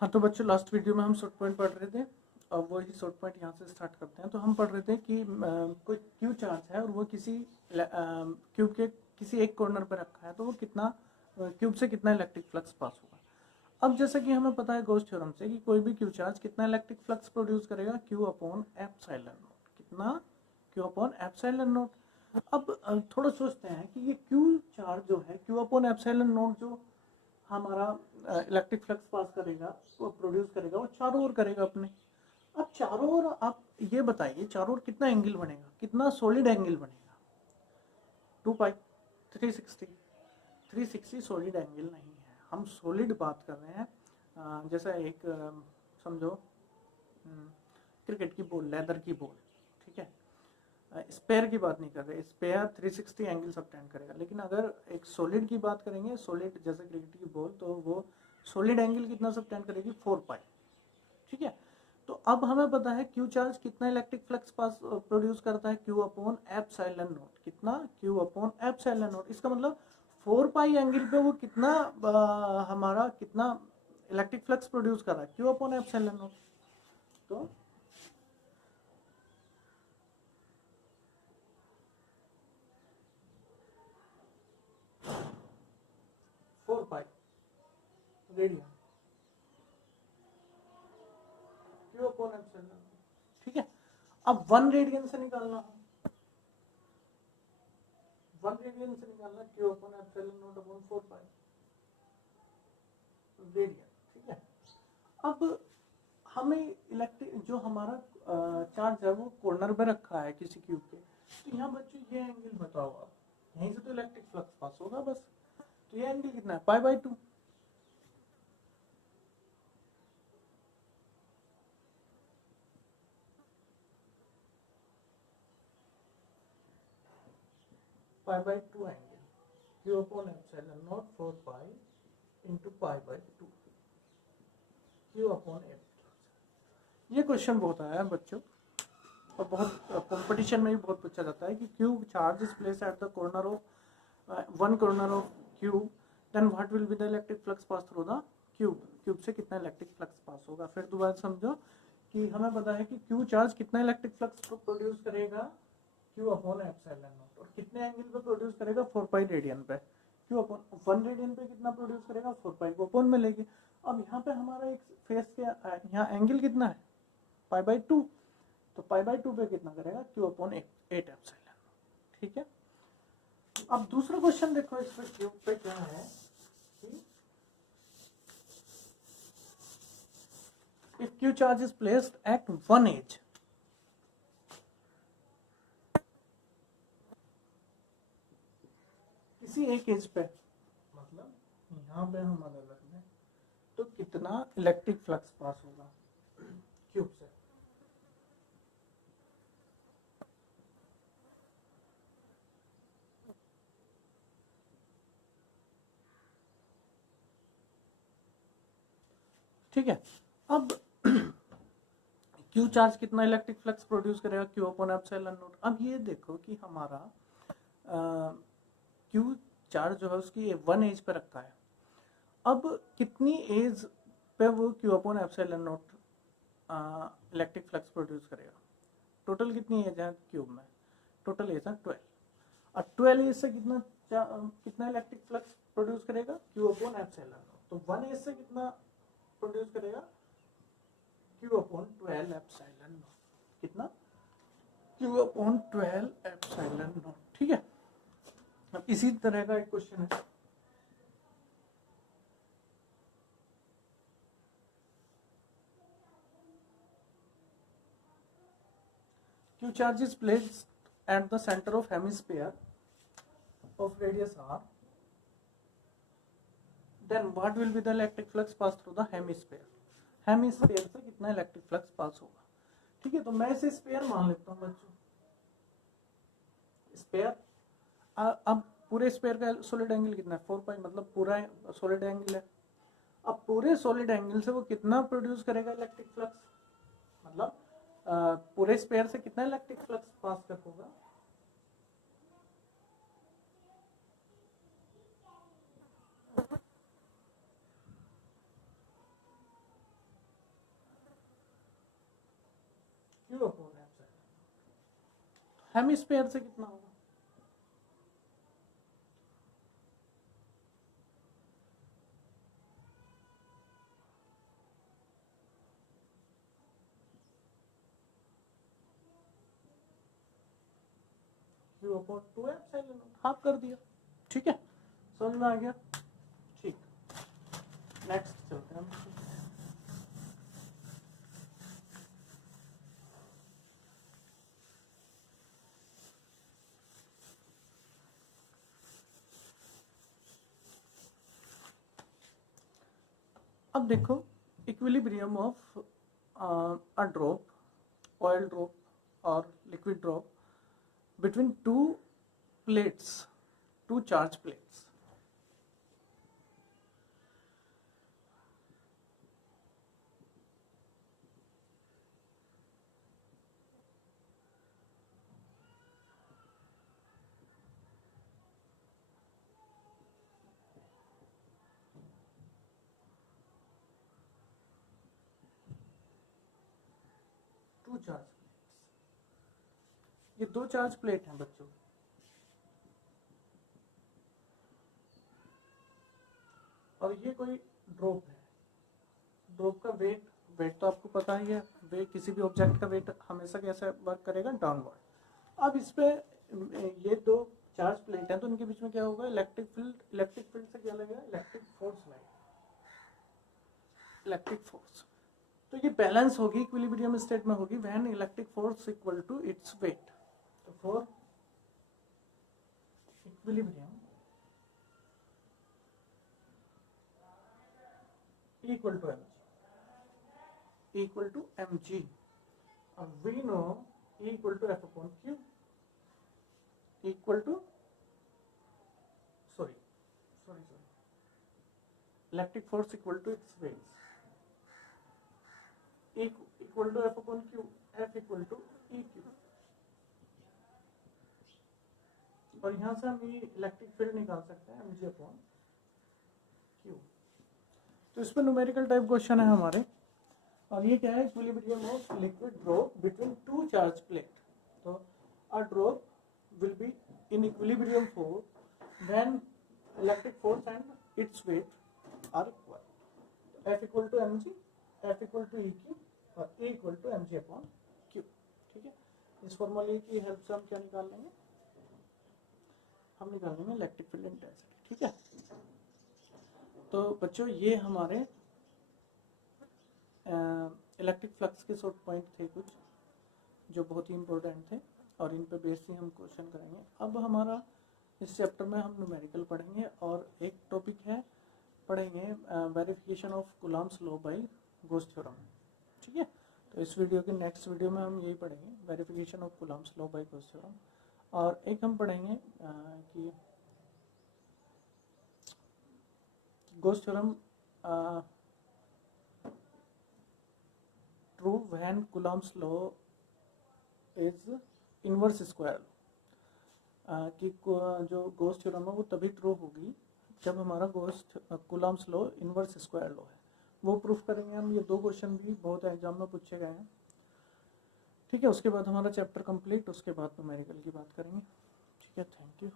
हाँ तो बच्चों लास्ट वीडियो में हम शॉर्ट पॉइंट पढ़ रहे थे। अब वही शॉर्ट पॉइंट यहाँ से स्टार्ट करते हैं। तो हम पढ़ रहे थे कि कोई क्यू चार्ज है और वो किसी क्यूब के किसी एक कॉर्नर पर रखा है, तो वो कितना क्यूब से कितना इलेक्ट्रिक फ्लक्स पास होगा। अब जैसा कि हमें पता है गॉस थ्योरम से कि कोई भी क्यू चार्ज कितना इलेक्ट्रिक फ्लक्स प्रोड्यूस करेगा, क्यू अपॉन एप्सिलॉन नॉट। कितना? Q upon epsilon not. अब थोड़ा सोचते हैं कि ये क्यू चार्ज जो है क्यू अपॉन एप्सिलॉन नॉट जो हमारा इलेक्ट्रिक फ्लक्स पास करेगा, वो प्रोड्यूस करेगा, वो चारों ओर करेगा अपने। अब चारों ओर आप ये बताइए चारों ओर कितना एंगल बनेगा, कितना सॉलिड एंगल बनेगा? 2 पाई 360। 360 सॉलिड एंगल नहीं है, हम सॉलिड बात कर रहे हैं। जैसा एक समझो क्रिकेट की बॉल, लेदर की बॉल, ठीक है। स्पेयर की बात नहीं कर रहे, स्पेयर 360 एंगल सबटेंड करेगा, लेकिन अगर एक सॉलिड की बात करेंगे, सॉलिड जैसे क्रिकेट की बॉल, तो वो सॉलिड एंगल कितना सबटेंड करेगी? 4 पाई, ठीक है। तो अब हमें पता है क्यू चार्ज कितना इलेक्ट्रिक फ्लक्स पास प्रोड्यूस करता है, क्यू अपॉन एप्सिलॉन नॉट। कितना? Q upon epsilon not. इसका मतलब 4 पाई एंगल पे वो कितना हमारा कितना इलेक्ट्रिक फ्लक्स प्रोड्यूस कर रहा है, क्यू अपॉन एप्सिलॉन नॉट। तो 4 pi radian Q upon epsilon not, ठीक है। अब 1 रेडियन से निकालना, 1 रेडियन से निकालना Q upon epsilon not upon 4 pi radian, ठीक है। अब हमें इलेक्ट्रिक जो हमारा चार्ज है वो कॉर्नर पे रखा है किसी क्यूब के, तो यहाँ बच्चों ये एंगल बताओ आप, यहीं से तो इलेक्ट्रिक फ्लक्स पास होगा बस। तो ये एंगल कितना है? Pi by 2। Pi by 2 angle Q upon epsilon not 4 pi into pi by 2 Q upon F. ये क्वेश्चन बहुत आया है बच्चों, और बहुत कंपटीशन में भी बहुत पूछा जाता है कि cube charge is place at the corner of one corner of cube, then what will be the electric flux pass through the cube. Cube से कितना इलेक्ट्रिक फ्लक्स पास होगा। फिर दोबारा समझो कि हमें पता है कि क्यू चार्ज कितना इलेक्ट्रिक फ्लक्स प्रोड्यूस करेगा, क्यू अपॉन एप्सिलॉन नॉट, और कितने एंगल पे प्रोड्यूस करेगा? 4 पाई रेडियन पे। क्यू अपॉन 1 रेडियन पे कितना प्रोड्यूस करेगा? 4 पाई को अपॉन में लेके। अब यहाँ पे हमारा एक फेस के यहाँ एंगल कितना है? Pi by 2। तो पाई बाई 2 पे कितना करेगा? क्यू अपॉन 8 एप्सिलॉन, ठीक है। अब दूसरा क्वेश्चन देखो, इस पे क्यूब पे क्या है कि if q charge is placed at one edge, किसी एक एज पे, मतलब यहाँ पे हम अगर रख दें तो कितना इलेक्ट्रिक फ्लक्स पास होगा क्यूब से। ठीक है। अब क्यू चार्ज कितना इलेक्ट्रिक फ्लक्स प्रोड्यूस करेगा? Q upon epsilon not. अब ये देखो कि हमारा क्यू चार्ज जो है उसकी 1 एज पे रखा है। अब कितनी एज पे वो Q upon epsilon not electric flux produce करेगा? टोटल कितनी एज है क्यूब में? टोटल एज है 12। और 12 एज से कितना इलेक्ट्रिक फ्लक्स प्रोड्यूस करेगा? Q upon epsilon not. तो 1 एज से कितना प्रोड्यूस करेगा? Q upon 12 epsilon not. कितना? क्यू अपॉन 12 एप्सिलॉन नॉट, ठीक है। अब इसी तरह का एक क्वेश्चन है, Q charge is placed at the center of hemisphere of radius r, then what will be the electric flux pass through the hemisphere? Hemisphere से कितना इलेक्ट्रिक फ्लक्स पास होगा, ठीक है। तो मैं इसे स्पेयर मान लेता हूँ बच्चों, स्पेयर। अब पूरे स्पेयर का सॉलिड एंगल कितना है? 4 पाई, मतलब पूरा सॉलिड एंगल है। अब पूरे सॉलिड एंगल से वो कितना प्रोड्यूस करेगा इलेक्ट्रिक फ्लक्स, मतलब पूरे स्पेयर से कितना इलेक्ट्रिक फ्लक्स पास कर होगा? हेमिस्फीयर से कितना होगा? हाफ कर दिया, ठीक है, समझ में आ गया। ठीक, नेक्स्ट चलते हैं हम। अब देखो equilibrium of a drop, oil drop और liquid drop between two plates, two charge plates. Two charge plates, ये दो चार्ज प्लेट हैं बच्चों, और ये कोई ड्रॉप है। ड्रॉप का वेट तो आपको पता ही है, वेट किसी भी ऑब्जेक्ट का वेट हमेशा कैसे वर्क करेगा, डाउनवर्ड। अब इस पे ये दो चार्ज प्लेट हैं, तो उनके बीच में क्या होगा, इलेक्ट्रिक फील्ड से क्या लगेगा, इलेक्ट्रिक फोर्स लगेगा, इलेक्ट्रिक फोर्स। तो ये बैलेंस होगी, इक्विलिब्रियम स्टेट में होगी when electric force equal to its weight. तो for equilibrium equal to mg, equal to mg, we know equal to F upon Q, equal to sorry electric force equal to its weight, equal to F upon Q, F equal to EQ। और यहाँ से हम ये electric field निकाल सकते हैं mg upon Q। तो इस पर न्यूमेरिकल टाइप क्वेश्चन है हमारे, और ये क्या है, equilibrium of liquid drop between two charge plate. तो a drop will be in equilibrium for when electric force and its weight are equal. F equal to mg, F equal to EQ और E equal to mg upon Q। ठीक है, इस फॉर्मूले की help से हम क्या निकाल लेंगे, हम निकाल लेंगे इलेक्ट्रिक फील्ड इंटेंसिटी। ठीक है, तो बच्चों ये हमारे इलेक्ट्रिक फ्लक्स के शॉर्ट पॉइंट थे कुछ, जो बहुत ही इम्पोर्टेंट थे, और इन पे बेस से हम क्वेश्चन करेंगे। अब हमारा इस चैप्टर में हम न्यूमेरिकल पढ़ेंगे, और एक टॉपिक है पढ़ेंगे verification of Coulomb's law by Gauss theorem. ठीक है, तो इस वीडियो के नेक्स्ट वीडियो में हम यही पढ़ेंगे, verification of Coulomb's law by Gauss theorem. और एक हम पढ़ेंगे कि Gauss theorem true when Coulomb's law is inverse square, कि जो गॉस थ्योरम है वो तभी ट्रू होगी जब हमारा Coulomb's law inverse square law है। वो प्रूफ करेंगे हम। ये दो क्वेश्चन भी बहुत एग्जाम में पूछे गए हैं। ठीक है, उसके बाद हमारा चैप्टर कंप्लीट, उसके बाद न्यूमेरिकल की बात करेंगे। ठीक है, थैंक यू।